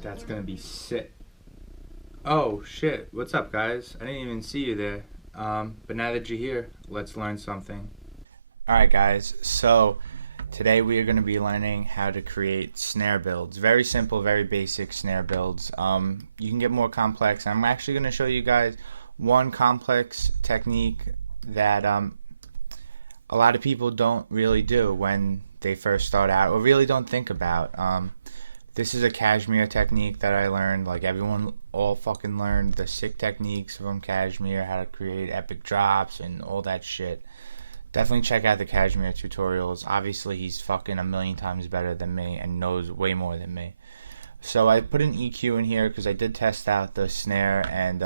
That's gonna be sick. Oh shit, what's up guys? I didn't even see you there. But now that you're here, let's learn something. Alright guys, so today we are going to be learning how to create snare builds. Very simple, very basic snare builds. You can get more complex. I'm actually going to show you guys one complex technique that a lot of people don't really do when they first start out, or really don't think about. This is a Cashmere technique that I learned. Like, everyone all fucking learned the sick techniques from Cashmere, how to create epic drops and all that shit. Definitely check out the Cashmere tutorials. Obviously, he's fucking a million times better than me and knows way more than me. So I put an EQ in here because I did test out the snare, and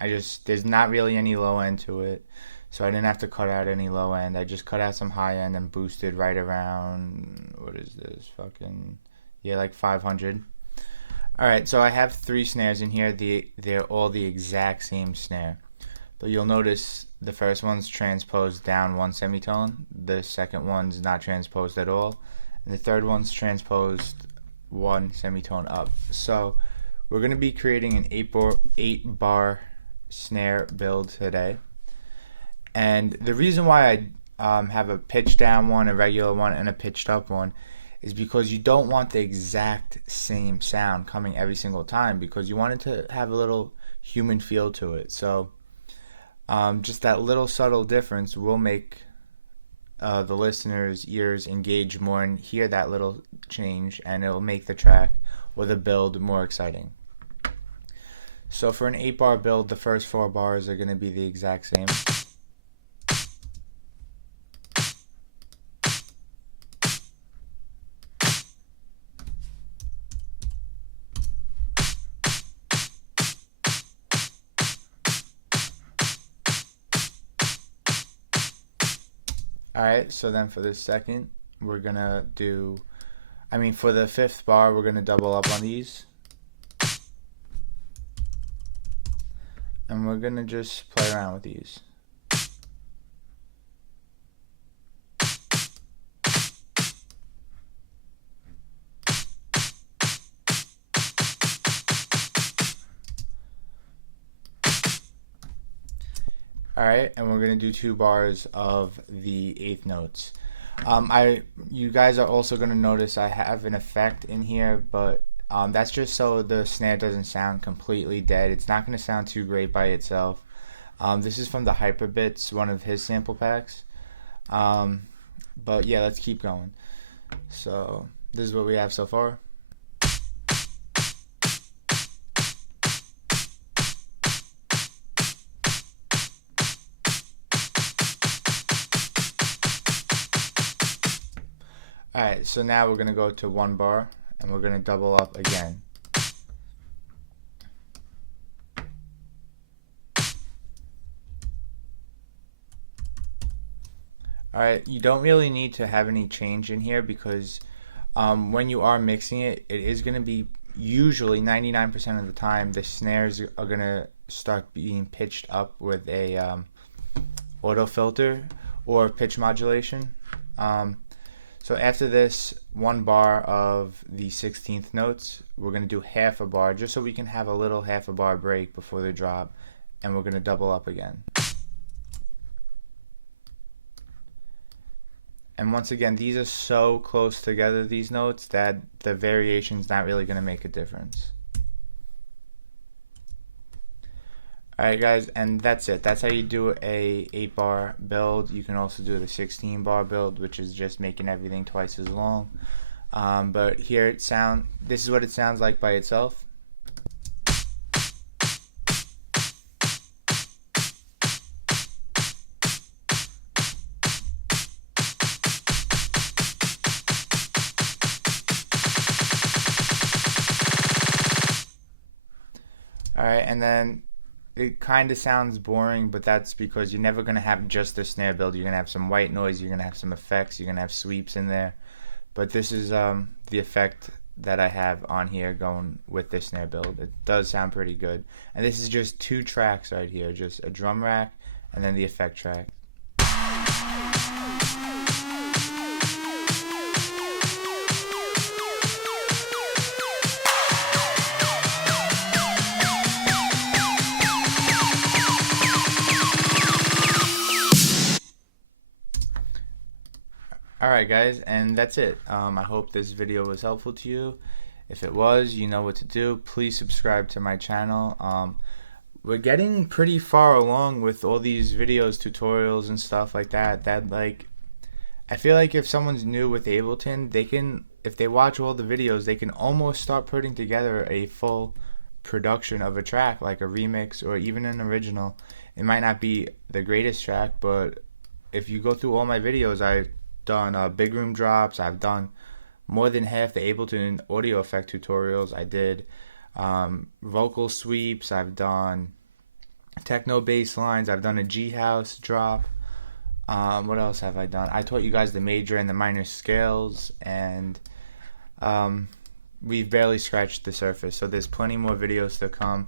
there's not really any low end to it. So I didn't have to cut out any low end. I just cut out some high end and boosted right around, what is this, fucking, yeah, like 500. Alright, so I have 3 snares in here. They're all the exact same snare. But you'll notice the first one's transposed down 1 semitone, the second one's not transposed at all, and the third one's transposed 1 semitone up. So we're going to be creating an 8 bar snare build today. And the reason why I have a pitched down one, a regular one, and a pitched up one is because you don't want the exact same sound coming every single time, because you want it to have a little human feel to it. So just that little subtle difference will make the listener's ears engage more and hear that little change, and it'll make the track or the build more exciting. So for an 8 bar build, the first 4 bars are going to be the exact same. Alright, so then for the second, we're gonna do, for the 5th bar, we're gonna double up on these. And we're gonna just play around with these. Alright, and we're going to do 2 bars of the 8th notes. You guys are also going to notice I have an effect in here, but that's just so the snare doesn't sound completely dead. It's not going to sound too great by itself. This is from the Hyperbits, one of his sample packs. But yeah, let's keep going. So this is what we have so far. Alright, so now we're going to go to 1 bar, and we're going to double up again. Alright, you don't really need to have any change in here, because when you are mixing it, it is going to be usually 99% of the time the snares are going to start being pitched up with a auto filter or pitch modulation. So after this 1 bar of the 16th notes, we're going to do half a bar, just so we can have a little half a bar break before the drop, and we're going to double up again. And once again, these are so close together, these notes, that the variation's not really going to make a difference. Alright guys, and that's it. That's how you do a 8 bar build. You can also do the 16 bar build, which is just making everything twice as long. But here this is what it sounds like by itself. Alright, and then it kind of sounds boring, but that's because you're never going to have just the snare build. You're going to have some white noise, you're going to have some effects, you're going to have sweeps in there. But this is the effect that I have on here going with this snare build. It does sound pretty good. And this is just 2 tracks right here, just a drum rack and then the effect track. Alright guys, and that's it. I hope this video was helpful to you. If it was, you know what to do. Please subscribe to my channel. We're getting pretty far along with all these videos, tutorials and stuff like that. I feel like if someone's new with Ableton, they can, if they watch all the videos, they can almost start putting together a full production of a track, like a remix or even an original. It might not be the greatest track, but if you go through all my videos, I've done big room drops. I've done more than half the Ableton audio effect tutorials. I did vocal sweeps. I've done techno bass lines. I've done a G house drop. What else have I done? I taught you guys the major and the minor scales, and we've barely scratched the surface. So there's plenty more videos to come,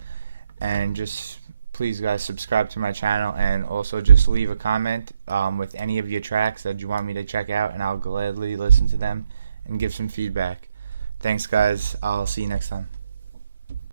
and just please guys subscribe to my channel, and also just leave a comment with any of your tracks that you want me to check out, and I'll gladly listen to them and give some feedback. Thanks guys, I'll see you next time.